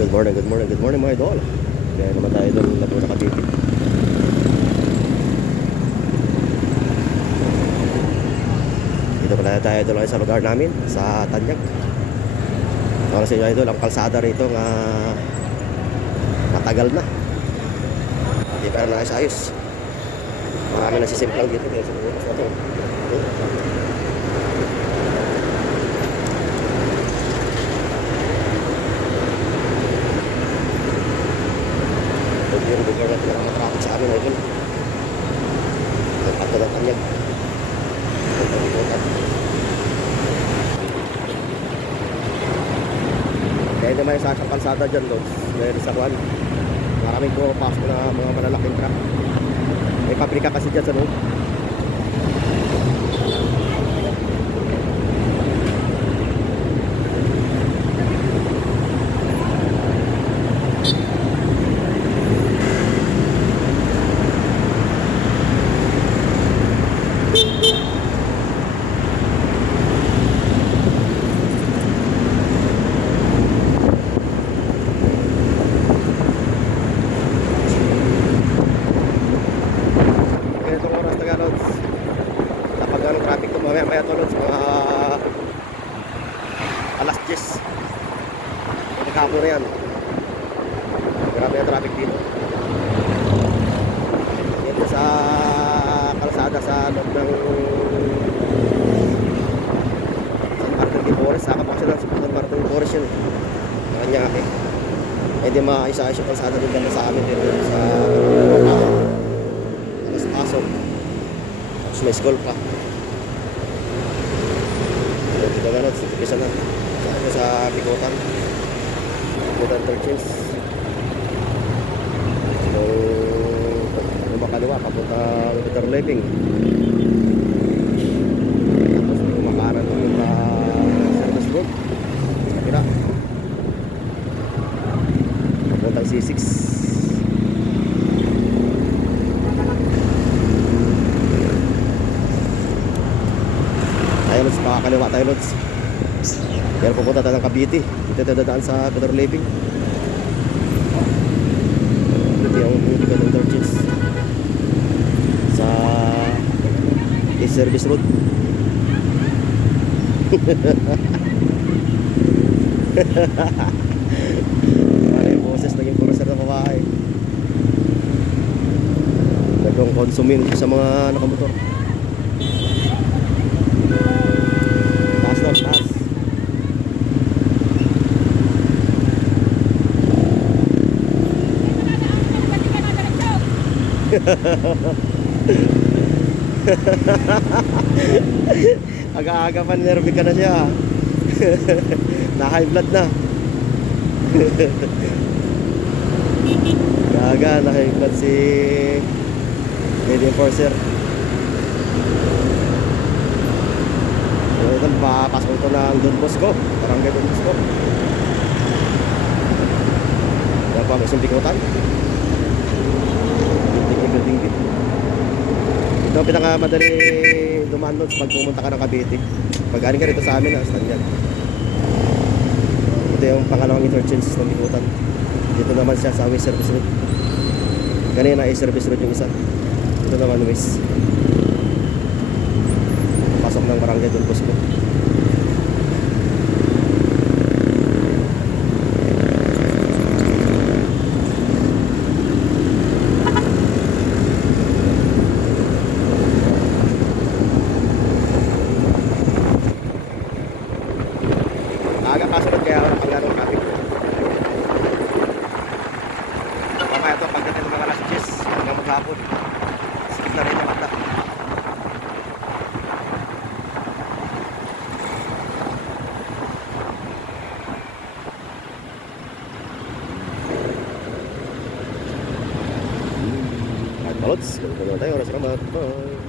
Good morning mga idol. Kaya naman tayo doon Laguna, Cavite. Dito pala tayo doon sa lugar namin, sa Tanyag. Para sa inyo idol, ang kalsada rito nga matagal na. Hindi pa rin ayos. Marami nasisimplang dito kaya sa bukas na ito. Yung lugar na pinakamatrapik sa amin idol. Ang ato ng Tanyag. Kaya naman sa kalsada dyan doon. Meron sa kuwan. Maraming pumapasok na mga malalaking truck. May pabrika kasi dyan sa loob. Traffic to mamaya to lods, mga alas 10 nagkakapo na yan. Grabe yung traffic dito dito sa kalsada sa loob ng San Martin de Porres. Saka pa kasi lang San Martin de Porres yun kanya di maisa-ayos yung kalsada din ganda sa amin dito sa alas pasok, tapos may school pa. Dito nga na, isa na sa Bikutan Churches. Nung makaliwa papunta Peter Leving, tapos kumakaran yung service road sa kira papuntang C6. Tayo lods, makakaliwa tayo lods. Pero pupunta tayo ng Cavite. Dito tayo dadaan sa Peter Leving. Dito yung Bikutan Churches sa East Service Road. Ano yung boses naging purusar ng babae. Nagong konsumin sa mga nakamotor. Taas. Aga-aga pa nervy ka na siya. Na high blood na. Aga na high blood si Lady Enforcer. Ito pa, pasok ito ng Don Bosco, Barangay Don Bosco. Yan pa, may isang Bikutan. Dingding. Ito ang pinakamadali dumaan doon pag pumunta ka ng Cavite. Pag galing ka rito sa amin, stand yan. Ito yung pangalawang interchange ng Bikutan. Dito naman siya sa West Service Road. Kanina ay Service Road yung isa. Ito naman West. Pasok ng Barangay Don Bosco. Aga kasunod kaya ako napaglalong traffic. Mamaya ito pagdating ng mga alas 10 hanggang maghapon. Sikip na rin yung mata. Lods, ganun tayo, oras naman. Bye.